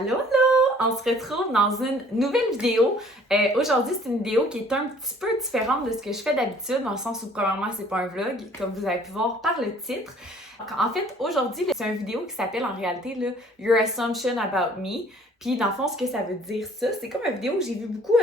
Allô, allô! On se retrouve dans une nouvelle vidéo. Aujourd'hui, c'est une vidéo qui est un petit peu différente de ce que je fais d'habitude, dans le sens où, premièrement, c'est pas un vlog, comme vous avez pu voir par le titre. En fait, aujourd'hui, c'est une vidéo qui s'appelle en réalité là, Your Assumption About Me. Puis, dans le fond, ce que ça veut dire ça, c'est comme une vidéo que j'ai vu beaucoup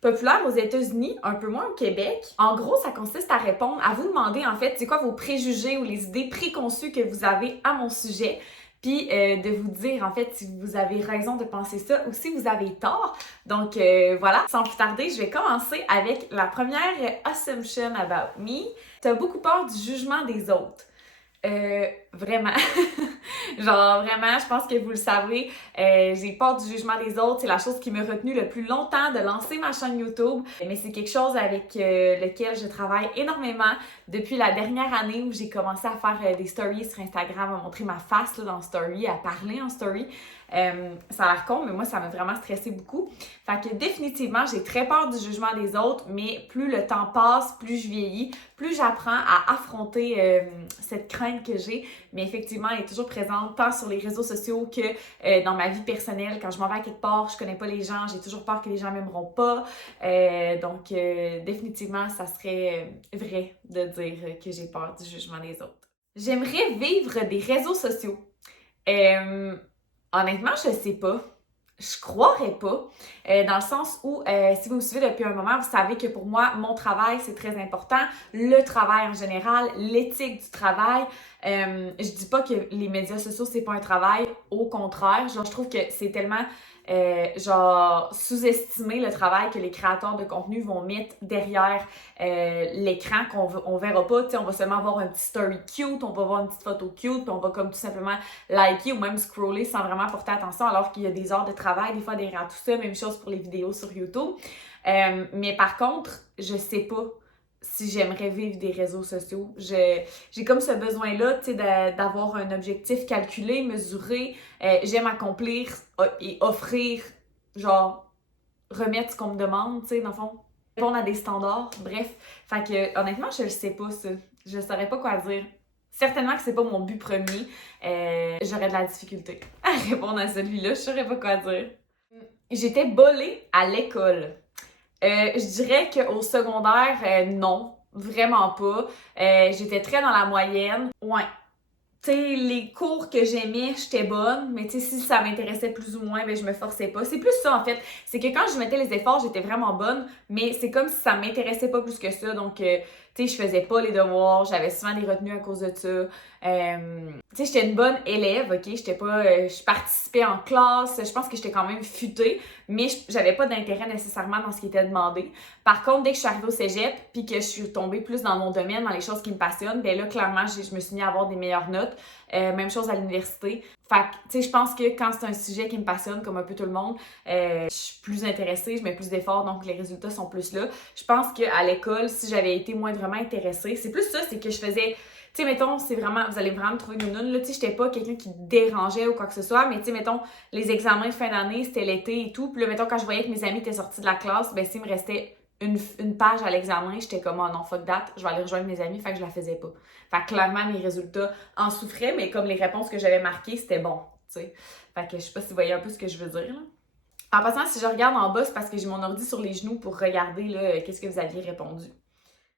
populaire aux États-Unis, un peu moins au Québec. En gros, ça consiste à répondre, à vous demander en fait, c'est quoi vos préjugés ou les idées préconçues que vous avez à mon sujet. Puis de vous dire en fait si vous avez raison de penser ça ou si vous avez tort. Donc voilà, sans plus tarder, je vais commencer avec la première assumption about me. T'as beaucoup peur du jugement des autres. Vraiment. Genre, vraiment, je pense que vous le savez, j'ai peur du jugement des autres. C'est la chose qui m'a retenu le plus longtemps de lancer ma chaîne YouTube. Mais c'est quelque chose avec lequel je travaille énormément depuis la dernière année où j'ai commencé à faire des stories sur Instagram, à montrer ma face là, dans Story, à parler en Story. Ça a l'air con, mais moi, ça m'a vraiment stressé beaucoup. Fait que définitivement, j'ai très peur du jugement des autres, mais plus le temps passe, plus je vieillis, plus j'apprends à affronter cette crainte que j'ai. Mais effectivement, elle est toujours présente, tant sur les réseaux sociaux que dans ma vie personnelle. Quand je m'en vais à quelque part, je connais pas les gens, j'ai toujours peur que les gens m'aimeront pas. Donc, définitivement, ça serait vrai de dire que j'ai peur du jugement des autres. J'aimerais vivre des réseaux sociaux. Honnêtement, je sais pas. Je croirais pas, dans le sens où, si vous me suivez depuis un moment, vous savez que pour moi, mon travail, c'est très important. Le travail en général, l'éthique du travail. Je dis pas que les médias sociaux, c'est pas un travail. Au contraire, genre, je trouve que c'est tellement, sous-estimer le travail que les créateurs de contenu vont mettre derrière l'écran qu'on verra pas. Tu sais, on va seulement voir un petit story cute, on va voir une petite photo cute, puis on va comme tout simplement liker ou même scroller sans vraiment porter attention, alors qu'il y a des heures de travail, des fois derrière tout ça. Même chose pour les vidéos sur YouTube. Mais par contre, je sais pas si j'aimerais vivre des réseaux sociaux. J'ai comme ce besoin-là, tu sais, d'avoir un objectif calculé, mesuré. J'aime accomplir et offrir, genre, remettre ce qu'on me demande, tu sais, dans le fond, répondre à des standards, bref. Fait que, honnêtement, je le sais pas, ça. Je saurais pas quoi dire. Certainement que c'est pas mon but premier. J'aurais de la difficulté à répondre à celui-là. Je saurais pas quoi dire. J'étais bolée à l'école. Je dirais qu'au secondaire, non, vraiment pas. J'étais très dans la moyenne. Ouais. Tu sais, les cours que j'aimais, j'étais bonne, mais tu sais, si ça m'intéressait plus ou moins, ben je me forçais pas. C'est plus ça, en fait. C'est que quand je mettais les efforts, j'étais vraiment bonne, mais c'est comme si ça m'intéressait pas plus que ça. Donc, tu sais, je faisais pas les devoirs, j'avais souvent des retenues à cause de ça. Tu sais, j'étais une bonne élève, ok? J'étais pas... je participais en classe, je pense que j'étais quand même futée, mais j'avais pas d'intérêt nécessairement dans ce qui était demandé. Par contre, dès que je suis arrivée au cégep, puis que je suis tombée plus dans mon domaine, dans les choses qui me passionnent, ben là, clairement, je me suis mis à avoir des meilleures notes. Même chose à l'université. Fait que, tu sais, je pense que quand c'est un sujet qui me passionne, comme un peu tout le monde, je suis plus intéressée, je mets plus d'efforts, donc les résultats sont plus là. Je pense qu'à l'école, si j'avais été moindrement intéressée, c'est plus ça, c'est que je faisais... Tu sais, mettons, c'est vraiment, vous allez vraiment me trouver nounoune, là, tu sais, j'étais pas quelqu'un qui dérangeait ou quoi que ce soit, mais tu sais, mettons, les examens de fin d'année, c'était l'été et tout, puis là, mettons, quand je voyais que mes amis étaient sortis de la classe, ben s'il me restait une page à l'examen, j'étais comme, oh non, fuck that, je vais aller rejoindre mes amis, fait que je la faisais pas. Fait que clairement, mes résultats en souffraient, mais comme les réponses que j'avais marquées, c'était bon, tu sais. Fait que je sais pas si vous voyez un peu ce que je veux dire, là. En passant, si je regarde en bas, c'est parce que j'ai mon ordi sur les genoux pour regarder, là, qu'est-ce que vous aviez répondu.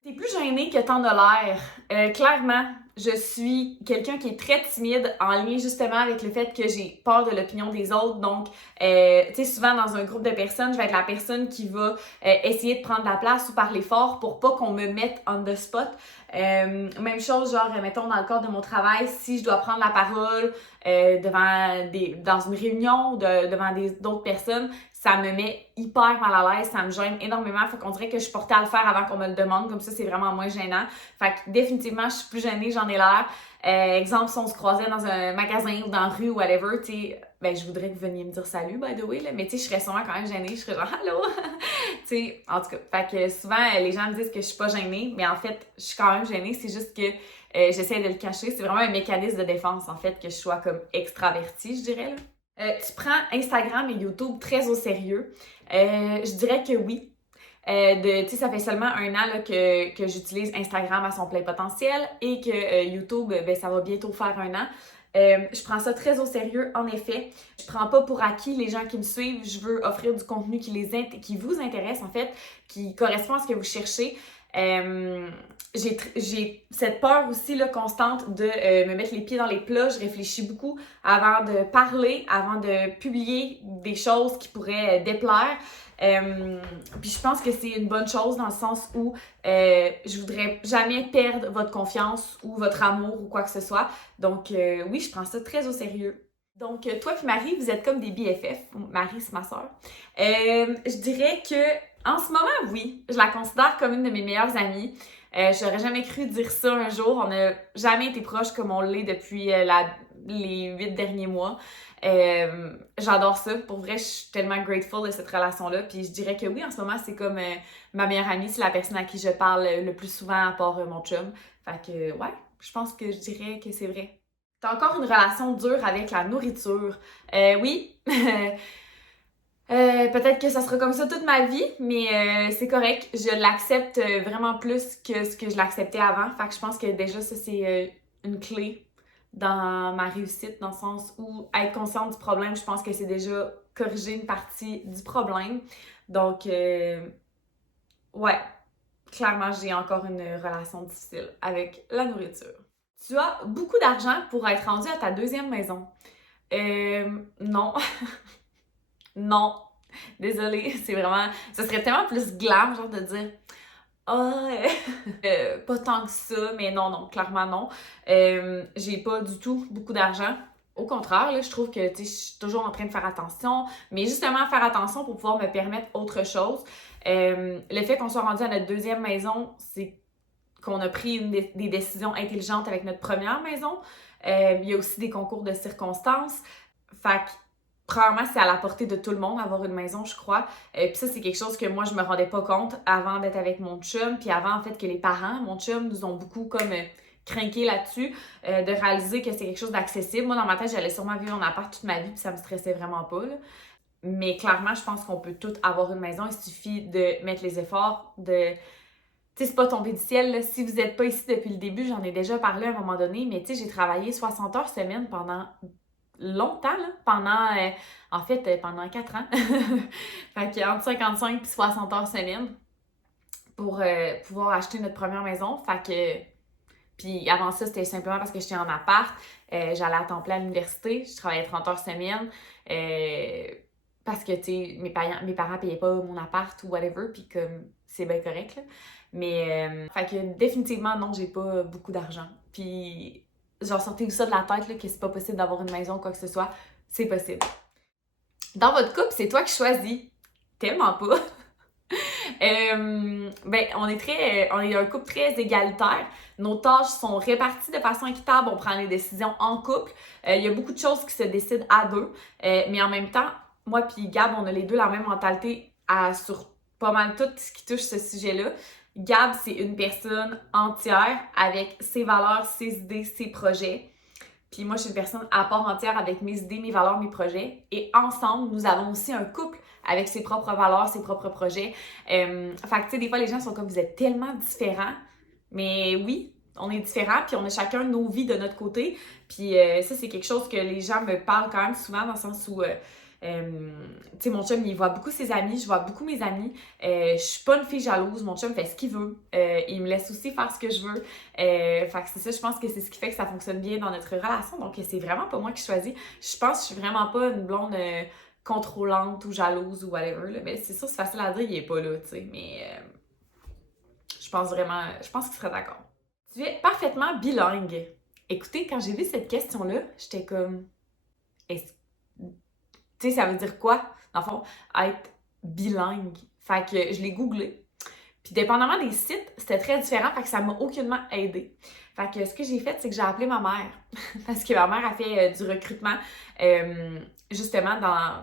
T'es plus gênée que t'en as l'air. Clairement, je suis quelqu'un qui est très timide en lien justement avec le fait que j'ai peur de l'opinion des autres. Donc, tu sais, souvent dans un groupe de personnes, je vais être la personne qui va essayer de prendre la place ou parler fort pour pas qu'on me mette on the spot. Même chose, genre, mettons, dans le cadre de mon travail, si je dois prendre la parole dans une réunion ou devant d'autres personnes, ça me met hyper mal à l'aise, ça me gêne énormément. Fait qu'on dirait que je suis portée à le faire avant qu'on me le demande, comme ça, c'est vraiment moins gênant. Fait que définitivement, je suis plus gênée, j'en ai l'air. Exemple, si on se croisait dans un magasin ou dans la rue ou whatever, tu sais, ben je voudrais que vous veniez me dire salut, by the way, là, mais tu sais, je serais sûrement quand même gênée, je serais genre allô, tu sais, en tout cas. Fait que souvent, les gens me disent que je suis pas gênée, mais en fait, je suis quand même gênée, c'est juste que j'essaie de le cacher. C'est vraiment un mécanisme de défense, en fait, que je sois comme extravertie, je dirais, là. Tu prends Instagram et YouTube très au sérieux. Je dirais que oui. Tu sais, ça fait seulement 1 an là, que j'utilise Instagram à son plein potentiel et que YouTube, ben, ça va bientôt faire 1 an. Je prends ça très au sérieux, en effet. Je prends pas pour acquis les gens qui me suivent. Je veux offrir du contenu qui vous intéresse, en fait, qui correspond à ce que vous cherchez. J'ai cette peur aussi là, constante de me mettre les pieds dans les plats. Je réfléchis beaucoup avant de parler, avant de publier des choses qui pourraient déplaire. Puis je pense que c'est une bonne chose dans le sens où je voudrais jamais perdre votre confiance ou votre amour ou quoi que ce soit. Donc oui, je prends ça très au sérieux. Donc toi puis Marie, vous êtes comme des BFF. Marie, c'est ma sœur. Je dirais que en ce moment, oui, je la considère comme une de mes meilleures amies. J'aurais jamais cru dire ça un jour. On n'a jamais été proches comme on l'est depuis les 8 derniers mois. J'adore ça. Pour vrai, je suis tellement grateful de cette relation-là. Puis je dirais que oui, en ce moment, c'est comme ma meilleure amie. C'est la personne à qui je parle le plus souvent à part mon chum. Fait que ouais, je pense que je dirais que c'est vrai. T'as encore une relation dure avec la nourriture. Oui. Peut-être que ça sera comme ça toute ma vie, mais c'est correct. Je l'accepte vraiment plus que ce que je l'acceptais avant. Fait que je pense que déjà, ça, c'est une clé dans ma réussite, dans le sens où être consciente du problème, je pense que c'est déjà corriger une partie du problème. Donc, ouais, clairement, j'ai encore une relation difficile avec la nourriture. Tu as beaucoup d'argent pour être rendu à ta deuxième maison. Non. Non. Désolée, c'est vraiment... Ça serait tellement plus glam, genre de dire ah, pas tant que ça, mais non, non, clairement non. J'ai pas du tout beaucoup d'argent. Au contraire, là, je trouve que je suis toujours en train de faire attention, mais justement faire attention pour pouvoir me permettre autre chose. Le fait qu'on soit rendu à notre deuxième maison, c'est qu'on a pris des décisions intelligentes avec notre première maison. Il y a aussi des concours de circonstances. Fait que premièrement, c'est à la portée de tout le monde, avoir une maison, je crois. Puis ça, c'est quelque chose que moi, je me rendais pas compte avant d'être avec mon chum. Puis avant, en fait, que les parents, mon chum, nous ont beaucoup comme craqué là-dessus, de réaliser que c'est quelque chose d'accessible. Moi, dans ma tête, j'allais sûrement vivre en appart toute ma vie, puis ça me stressait vraiment pas, là. Mais clairement, je pense qu'on peut toutes avoir une maison. Il suffit de mettre les efforts, de... Tu sais, c'est pas tombé du ciel, là. Si vous n'êtes pas ici depuis le début, j'en ai déjà parlé à un moment donné, mais tu sais, j'ai travaillé 60 heures semaine pendant longtemps, là, pendant 4 ans. Fait que entre 55 et 60 heures semaine pour pouvoir acheter notre première maison. Fait que, puis avant ça, c'était simplement parce que j'étais en appart. J'allais à temps plein à l'université. Je travaillais 30 heures semaine. Parce que, tu sais, mes parents payaient pas mon appart ou whatever. Puis comme, c'est bien correct, là. Mais, fait que définitivement, non, j'ai pas beaucoup d'argent. Puis genre, sortez-vous ça de la tête, là, que c'est pas possible d'avoir une maison ou quoi que ce soit. C'est possible. Dans votre couple, c'est toi qui choisis. Tellement pas. Ben, on est un couple très égalitaire. Nos tâches sont réparties de façon équitable. On prend les décisions en couple. Il y a beaucoup de choses qui se décident à deux. Mais en même temps, moi puis Gab, on a les deux la même mentalité sur pas mal tout ce qui touche ce sujet-là. Gab, c'est une personne entière avec ses valeurs, ses idées, ses projets. Puis moi, je suis une personne à part entière avec mes idées, mes valeurs, mes projets. Et ensemble, nous avons aussi un couple avec ses propres valeurs, ses propres projets. Fait que, tu sais, des fois, les gens sont comme, vous êtes tellement différents. Mais oui, on est différents, puis on a chacun nos vies de notre côté. Puis ça, c'est quelque chose que les gens me parlent quand même souvent, dans le sens où... tu sais, mon chum, il voit beaucoup ses amis, je vois beaucoup mes amis. Je suis pas une fille jalouse, mon chum fait ce qu'il veut. Il me laisse aussi faire ce que je veux. Fait que c'est ça, je pense que c'est ce qui fait que ça fonctionne bien dans notre relation. Donc, c'est vraiment pas moi qui choisis. Je pense que je suis vraiment pas une blonde contrôlante ou jalouse ou whatever, là. Mais c'est sûr, c'est facile à dire, il est pas là, tu sais. Mais je pense qu'il serait d'accord. Tu es parfaitement bilingue. Écoutez, quand j'ai vu cette question-là, j'étais comme... Est-ce tu sais, ça veut dire quoi, dans le fond, être bilingue? Fait que je l'ai googlé. Puis dépendamment des sites, c'était très différent, fait que ça m'a aucunement aidé. Fait que ce que j'ai fait, c'est que j'ai appelé ma mère. Parce que ma mère a fait du recrutement, justement,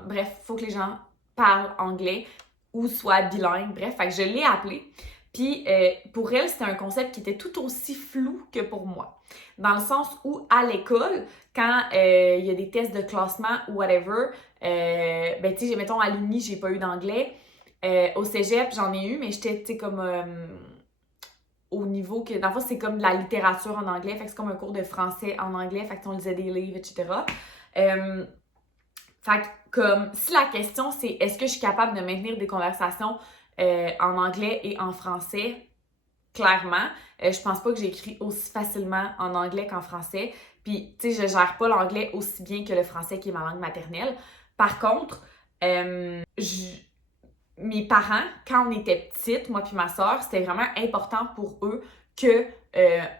bref, il faut que les gens parlent anglais ou soient bilingues, bref. Fait que je l'ai appelée. Puis pour elle, c'était un concept qui était tout aussi flou que pour moi. Dans le sens où, à l'école, quand il y a des tests de classement ou whatever, ben tu sais, mettons à l'uni, j'ai pas eu d'anglais. Au cégep, j'en ai eu, mais j'étais, tu sais, comme au niveau que, dans le fond, c'est comme de la littérature en anglais, fait que c'est comme un cours de français en anglais, fait qu'on lisait des livres, etc. Fait que, comme, si la question c'est est-ce que je suis capable de maintenir des conversations en anglais et en français, clairement, je pense pas que j'écris aussi facilement en anglais qu'en français. Puis, tu sais, je gère pas l'anglais aussi bien que le français qui est ma langue maternelle. Par contre, mes parents, quand on était petites, moi puis ma soeur, c'était vraiment important pour eux que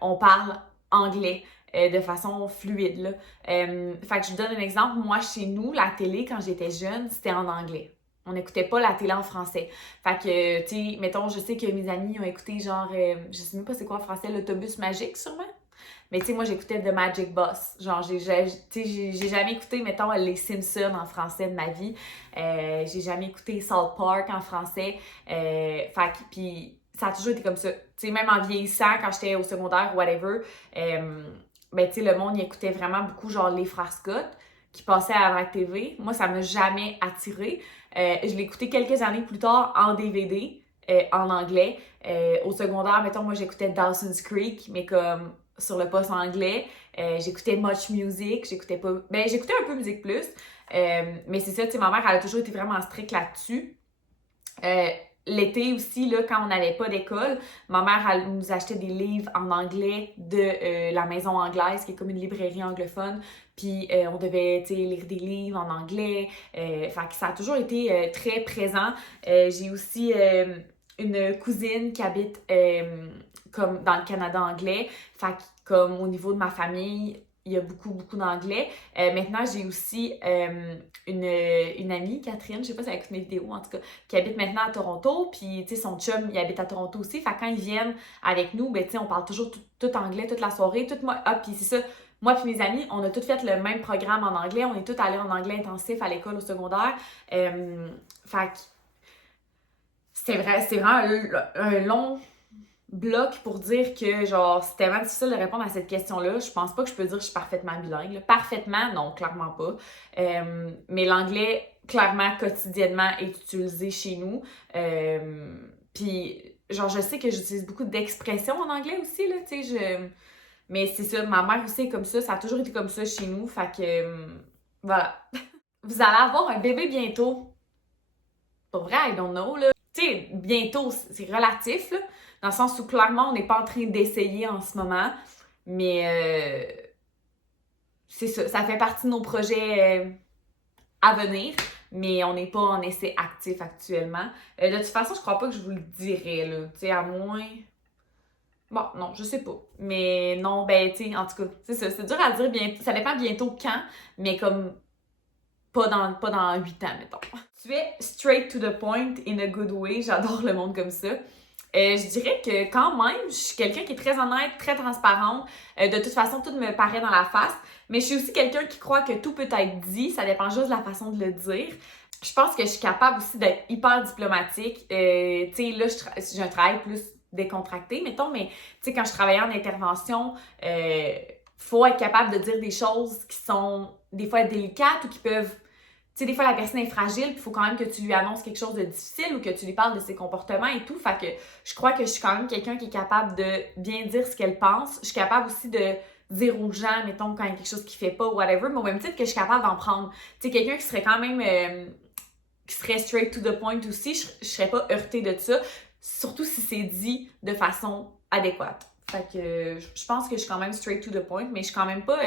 on parle anglais de façon fluide, là. Fait que je vous donne un exemple. Moi, chez nous, la télé, quand j'étais jeune, c'était en anglais. On n'écoutait pas la télé en français. Fait que, tu sais, mettons, je sais que mes amis ont écouté genre, je sais même pas c'est quoi en français, l'Autobus Magique, sûrement. Mais tu sais, moi, j'écoutais The Magic Boss. Genre, j'ai jamais écouté, mettons, Les Simpsons en français de ma vie. J'ai jamais écouté South Park en français. Fait que, puis ça a toujours été comme ça. Tu sais, même en vieillissant, quand j'étais au secondaire, whatever, ben, tu sais, le monde y écoutait vraiment beaucoup, genre, les Frères Scott, qui passaient à la TV. Moi, ça m'a jamais attiré. Je l'ai écouté quelques années plus tard en DVD, en anglais. Au secondaire, mettons, moi, j'écoutais Dawson's Creek, mais comme sur le poste anglais. J'écoutais Much Music, j'écoutais pas... Ben, j'écoutais un peu Musique Plus, mais c'est ça, tu sais, ma mère, elle a toujours été vraiment stricte là-dessus. L'été aussi, là, quand on n'allait pas d'école, ma mère, elle nous achetait des livres en anglais de la Maison Anglaise, qui est comme une librairie anglophone, puis on devait, tu sais, lire des livres en anglais. Fait que ça a toujours été très présent. J'ai aussi une cousine qui habite comme dans le Canada anglais. Fait que comme au niveau de ma famille, il y a beaucoup, beaucoup d'anglais. Maintenant, j'ai aussi une amie, Catherine, je sais pas si elle écoute mes vidéos en tout cas, qui habite maintenant à Toronto. Puis, tu sais, son chum, il habite à Toronto aussi. Fait que quand ils viennent avec nous, ben, tu sais, on parle toujours tout anglais toute la soirée. Puis c'est ça. Moi puis mes amis, on a tous fait le même programme en anglais. On est tous allés en anglais intensif à l'école au secondaire. Fait que c'est vraiment un long bloc pour dire que, genre, c'est tellement difficile de répondre à cette question-là. Je pense pas que je peux dire que je suis parfaitement bilingue. Là. Parfaitement, non, clairement pas. Mais l'anglais, clairement, quotidiennement, est utilisé chez nous. Puis, genre, je sais que j'utilise beaucoup d'expressions en anglais aussi, là, tu sais, mais c'est ça, ma mère aussi est comme ça a toujours été comme ça chez nous, fait que, voilà. Vous allez avoir un bébé bientôt. Pour vrai, I don't know, là. Tu sais, bientôt, c'est relatif, là. Dans le sens où clairement, on n'est pas en train d'essayer en ce moment, mais c'est ça, ça fait partie de nos projets à venir, mais on n'est pas en essai actif actuellement. De toute façon, je crois pas que je vous le dirais, là, tu sais, à moins... Bon, non, je sais pas. Mais non, ben, tu sais, en tout cas, c'est ça, c'est dur à dire, bientôt, ça dépend bientôt quand, mais comme pas dans 8 ans, mettons. Tu es straight to the point in a good way, j'adore le monde comme ça. Je dirais que quand même, je suis quelqu'un qui est très honnête, très transparente. De toute façon, tout me paraît dans la face. Mais je suis aussi quelqu'un qui croit que tout peut être dit. Ça dépend juste de la façon de le dire. Je pense que je suis capable aussi d'être hyper diplomatique. Tu sais, là, j'ai un travail plus décontracté, mettons. Mais tu sais, quand je travaillais en intervention, faut être capable de dire des choses qui sont des fois délicates ou qui peuvent... Tu sais, des fois, la personne est fragile, puis il faut quand même que tu lui annonces quelque chose de difficile ou que tu lui parles de ses comportements et tout. Fait que je crois que je suis quand même quelqu'un qui est capable de bien dire ce qu'elle pense. Je suis capable aussi de dire aux gens, mettons, quand il y a quelque chose qui fait pas ou whatever, mais au même titre que je suis capable d'en prendre. Tu sais, quelqu'un qui serait quand même... qui serait straight to the point aussi, je serais pas heurtée de ça, surtout si c'est dit de façon adéquate. Fait que je pense que je suis quand même straight to the point, mais je suis quand même pas...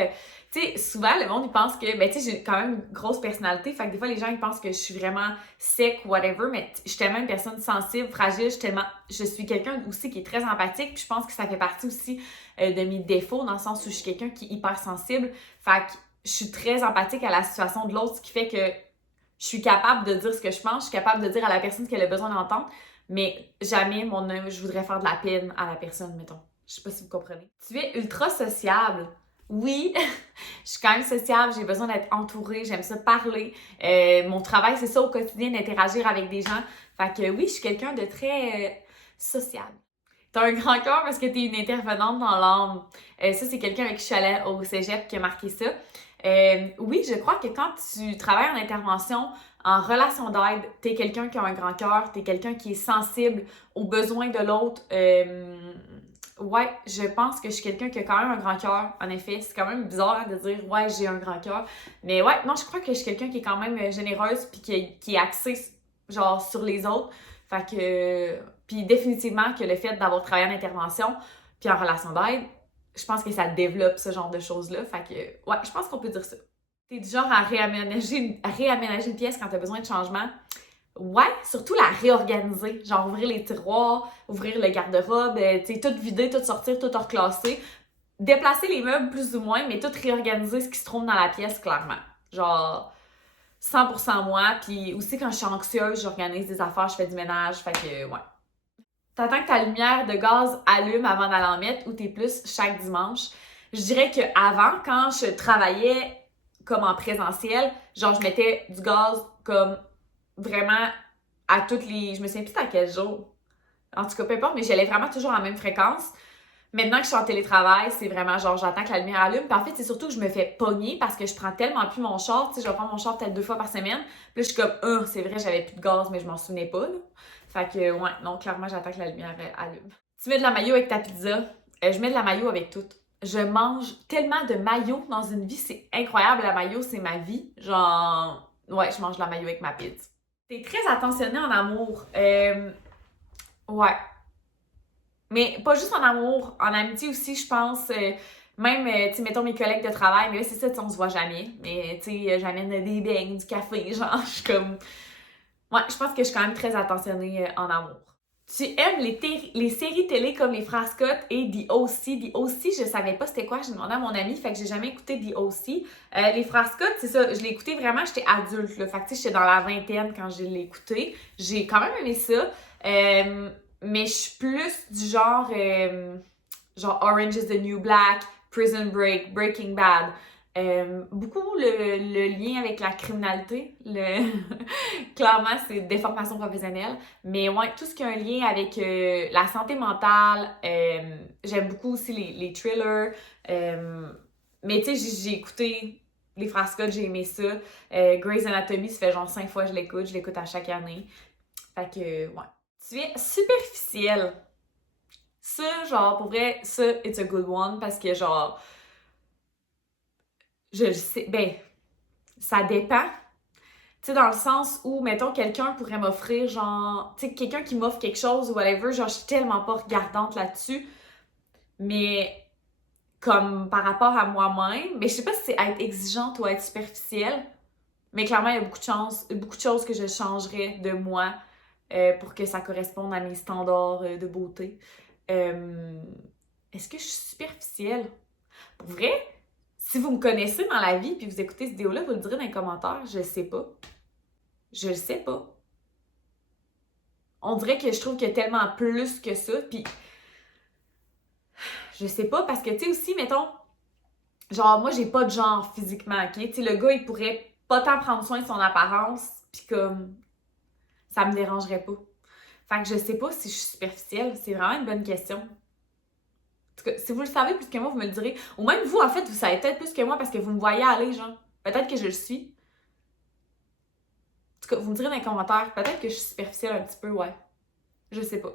tu sais, souvent, le monde, il pense que... Ben, tu sais, j'ai quand même une grosse personnalité, fait que des fois, les gens, ils pensent que je suis vraiment sec ou whatever, mais je suis tellement une personne sensible, fragile, je suis quelqu'un aussi qui est très empathique, puis je pense que ça fait partie aussi de mes défauts, dans le sens où je suis quelqu'un qui est hyper sensible. Fait que je suis très empathique à la situation de l'autre, ce qui fait que je suis capable de dire ce que je pense, je suis capable de dire à la personne ce qu'elle a besoin d'entendre, mais jamais, je voudrais faire de la peine à la personne, mettons. Je sais pas si vous comprenez. Tu es ultra sociable. Oui, je suis quand même sociable, j'ai besoin d'être entourée, j'aime ça parler. Mon travail, c'est ça au quotidien, d'interagir avec des gens. Fait que oui, je suis quelqu'un de très sociable. T'as un grand cœur parce que t'es une intervenante dans l'âme. Ça, c'est quelqu'un avec qui je suis allée au cégep qui a marqué ça. Oui, je crois que quand tu travailles en intervention, en relation d'aide, t'es quelqu'un qui a un grand cœur, t'es quelqu'un qui est sensible aux besoins de l'autre. Ouais, je pense que je suis quelqu'un qui a quand même un grand cœur, en effet. C'est quand même bizarre hein, de dire « ouais, j'ai un grand cœur ». Mais ouais, non, je crois que je suis quelqu'un qui est quand même généreuse puis qui est axée genre sur les autres. Fait que... Puis définitivement que le fait d'avoir travaillé en intervention puis en relation d'aide, je pense que ça développe ce genre de choses-là. Fait que ouais, je pense qu'on peut dire ça. T'es du genre à réaménager une pièce quand t'as besoin de changement. Ouais, surtout la réorganiser. Genre ouvrir les tiroirs, ouvrir le garde-robe, tu sais, tout vider, tout sortir, tout reclasser. Déplacer les meubles plus ou moins, mais tout réorganiser ce qui se trouve dans la pièce, clairement. Genre 100% moi. Puis aussi quand je suis anxieuse, j'organise des affaires, je fais du ménage. Fait que ouais. T'attends que ta lumière de gaz allume avant d'aller en mettre ou t'es plus chaque dimanche. Je dirais qu'avant, quand je travaillais comme en présentiel, genre je mettais du gaz comme vraiment à toutes les... Je me souviens plus à quel jour. En tout cas, peu importe, mais j'allais vraiment toujours à la même fréquence. Maintenant que je suis en télétravail, c'est vraiment genre j'attends que la lumière allume. Puis en fait, c'est surtout que je me fais pogner parce que je prends tellement plus mon char. Tu sais, je vais prendre mon char peut-être 2 fois par semaine. Puis là, je suis comme, c'est vrai, j'avais plus de gaz, mais je m'en souvenais pas. Là. Fait que, ouais, non, clairement, j'attends que la lumière allume. Tu mets de la mayo avec ta pizza. Je mets de la mayo avec tout. Je mange tellement de mayo dans une vie, c'est incroyable. La mayo, c'est ma vie. Genre, ouais, je mange de la mayo avec ma pizza. T'es très attentionné en amour. Ouais. Mais pas juste en amour, en amitié aussi, je pense. Même, tu sais, mettons mes collègues de travail, mais là, c'est ça, on se voit jamais. Mais, tu sais, j'amène des beignes, du café, genre, je suis comme... Ouais, je pense que je suis quand même très attentionnée en amour. Tu aimes les séries télé comme les Frères Scott et The O.C. The O.C., je savais pas c'était quoi, j'ai demandé à mon ami, fait que j'ai jamais écouté The O.C. Les Frères Scott, c'est ça, je l'ai écouté vraiment, j'étais adulte, là. Fait que tu sais, j'étais dans la vingtaine quand je l'ai écouté. J'ai quand même aimé ça. Mais je suis plus du genre Orange is the New Black, Prison Break, Breaking Bad. Beaucoup le lien avec la criminalité. Clairement, c'est déformation professionnelle. Mais ouais, tout ce qui a un lien avec la santé mentale. J'aime beaucoup aussi les thrillers. Mais tu sais, j'ai écouté les Frères Scott, j'ai aimé ça. Grey's Anatomy, ça fait genre 5 fois que je l'écoute à chaque année. Fait que, ouais. Tu es superficiel. Ça, genre, pour vrai, ça, it's a good one parce que, genre, je le sais, ben, ça dépend. Tu sais, dans le sens où, mettons, quelqu'un pourrait m'offrir, genre, tu sais, quelqu'un qui m'offre quelque chose ou whatever, genre, je suis tellement pas regardante là-dessus. Mais, comme par rapport à moi-même, mais je sais pas si c'est être exigeante ou être superficielle, mais clairement, il y a beaucoup de choses que je changerais de moi pour que ça corresponde à mes standards de beauté. Est-ce que je suis superficielle? Pour vrai, si vous me connaissez dans la vie puis vous écoutez cette vidéo-là, vous le direz dans les commentaires. Je sais pas. Je le sais pas. On dirait que je trouve qu'il y a tellement plus que ça. Puis, je sais pas parce que, tu sais, aussi, mettons, genre, moi, j'ai pas de genre physiquement, ok? Tu sais, le gars, il pourrait pas tant prendre soin de son apparence, puis comme, ça me dérangerait pas. Fait que je sais pas si je suis superficielle. C'est vraiment une bonne question. En tout cas, si vous le savez plus que moi, vous me le direz. Ou même vous, en fait, vous savez peut-être plus que moi parce que vous me voyez aller, genre. Peut-être que je le suis. En tout cas, vous me direz dans les commentaires. Peut-être que je suis superficielle un petit peu, ouais. Je sais pas.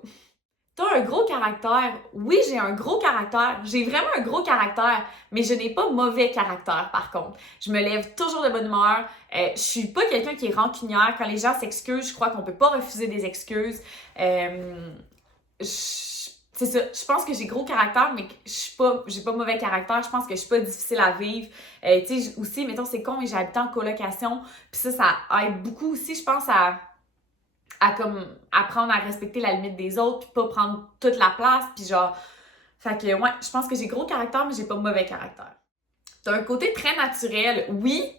T'as un gros caractère. Oui, j'ai un gros caractère. J'ai vraiment un gros caractère, mais je n'ai pas mauvais caractère, par contre. Je me lève toujours de bonne humeur. Je suis pas quelqu'un qui est rancunière. Quand les gens s'excusent, je crois qu'on peut pas refuser des excuses. C'est ça. Je pense que j'ai gros caractère, mais que j'ai pas mauvais caractère. Je pense que je suis pas difficile à vivre. Tu sais, aussi, mettons, c'est con, mais j'ai habité en colocation. Puis ça aide beaucoup aussi, je pense, à comme apprendre à respecter la limite des autres, puis pas prendre toute la place, puis genre... Fait que, ouais, je pense que j'ai gros caractère, mais j'ai pas mauvais caractère. T'as un côté très naturel. Oui,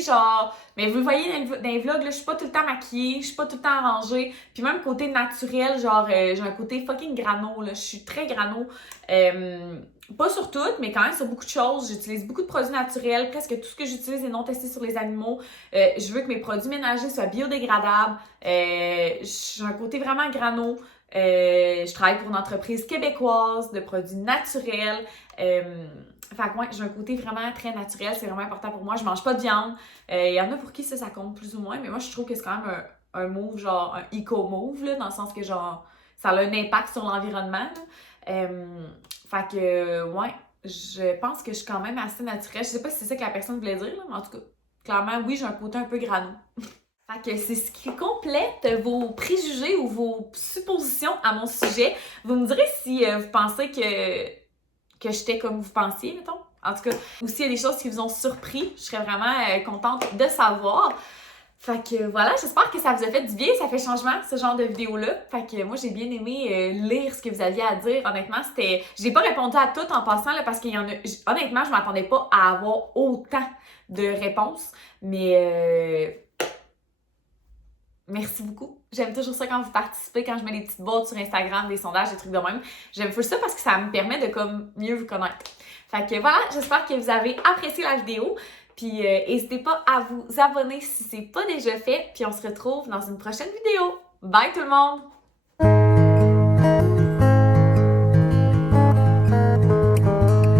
genre... Mais vous le voyez dans les vlogs, là, je suis pas tout le temps maquillée, je suis pas tout le temps arrangée. Puis même côté naturel, genre, j'ai un côté fucking grano, là. Je suis très grano. Pas sur toutes, mais quand même sur beaucoup de choses. J'utilise beaucoup de produits naturels. Presque tout ce que j'utilise est non testé sur les animaux. Je veux que mes produits ménagers soient biodégradables. J'ai un côté vraiment grano. Je travaille pour une entreprise québécoise de produits naturels. Fait que moi, j'ai un côté vraiment très naturel, c'est vraiment important pour moi. Je mange pas de viande. Il y en a pour qui ça compte plus ou moins, mais moi, je trouve que c'est quand même un move, genre un eco-move, là, dans le sens que, genre, ça a un impact sur l'environnement. Fait que, ouais, je pense que je suis quand même assez naturelle. Je sais pas si c'est ça que la personne voulait dire, là, mais en tout cas, clairement, oui, j'ai un côté un peu grano. Fait que c'est ce qui complète vos préjugés ou vos suppositions à mon sujet. Vous me direz si vous pensez que j'étais comme vous pensiez, mettons. En tout cas, ou s'il y a des choses qui vous ont surpris, je serais vraiment contente de savoir. Fait que voilà, j'espère que ça vous a fait du bien, ça fait changement, ce genre de vidéo-là. Fait que moi, j'ai bien aimé lire ce que vous aviez à dire. Honnêtement, j'ai pas répondu à tout en passant, là, parce qu'il y en a... Honnêtement, je m'attendais pas à avoir autant de réponses. Mais merci beaucoup. J'aime toujours ça quand vous participez, quand je mets des petites boîtes sur Instagram, des sondages, des trucs de même. J'aime full ça parce que ça me permet de comme mieux vous connaître. Fait que voilà, j'espère que vous avez apprécié la vidéo. Puis n'hésitez pas à vous abonner si c'est pas déjà fait. Puis on se retrouve dans une prochaine vidéo. Bye tout le monde!